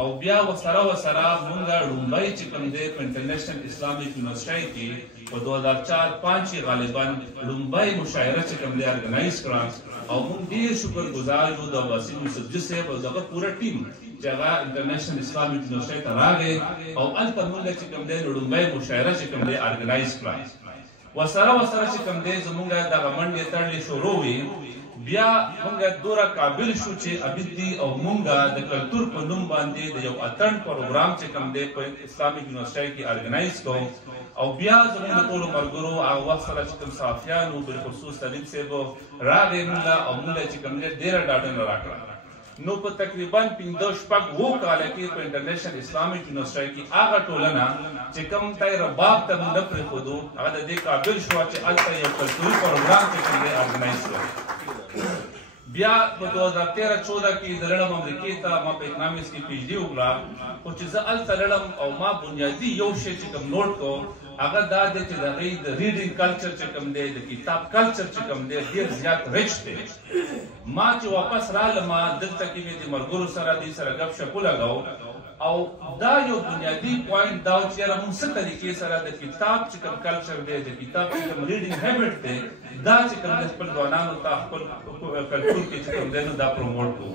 او بیا وسره مونږه لومړی چې کوم دی په انټرنیشنل اسلامیک یونیورسيټي کې په 2004-5 کې غالبا لومړی مشاعره چې کوم دی ارګنایز کړه او مونږ ډیر شکرګزار یو د واسیم یوسفجي صاحب او دغه پوره ټیم چې هغه انټرنیشنل اسلامیک یونیورسيټي ته راغی او هلته مونږ چې کوم دی لومړی مشاعره چې کوم دی ارګنایز کړه وسره چې کوم دی زمونږ دغه منډې تړلې شروع وي بیا مونږه دوره قابل شو چې ابدي او مونږه د کلتور په نوم باندې د یو اتن پروګرام چې کوم دی په اسلامیک یونیورسيټي کې ارګنایز کوو او بیا زموږ ټولو ملګرو هغه وخت سره چې کوم صحافیانو بالخصوص طالب صاحب راغی مونږه او مونږه چې کوم دی ډېره ډاډه راکړه نو په تقریبا 5-6 کاله کې په انټرنیشنل اسلامیک یونیورسيټي کې هغه ټولنه چې کوم ته رباب ته نه پرېښودو هغه د دې قابل شو چې هلته یو کلتوري پروګرام چې کوم دی ارګنایز کړو بیا په 2013-14 کې د لړم امریکې ته ما په اکنامکس کې پی ایچ ډي وکړه خو چې زه هلته لړم او ما بنیادي یو شی چې کوم نوټ کو هغه دا دی چې د هغوی د ریډینګ کلچر چې کوم دی د کتاب کلچر چې کوم دی ډېر زیات ریچ دی ما چې واپس رالم دلته کې مې د ملګرو سره دوی سره ګپ شپ ولګو او دا یو بنیادي پوینټ دا و چې یاره مونږ څه طریقې سره د کتاب چې کوم کلچر دی د کتاب چې کوم ریډینګ هیبټ دی دا چې کوم د خپل ځوانانو ته خپل کلتور کې چې کوم دی نو دا پروموټ کړو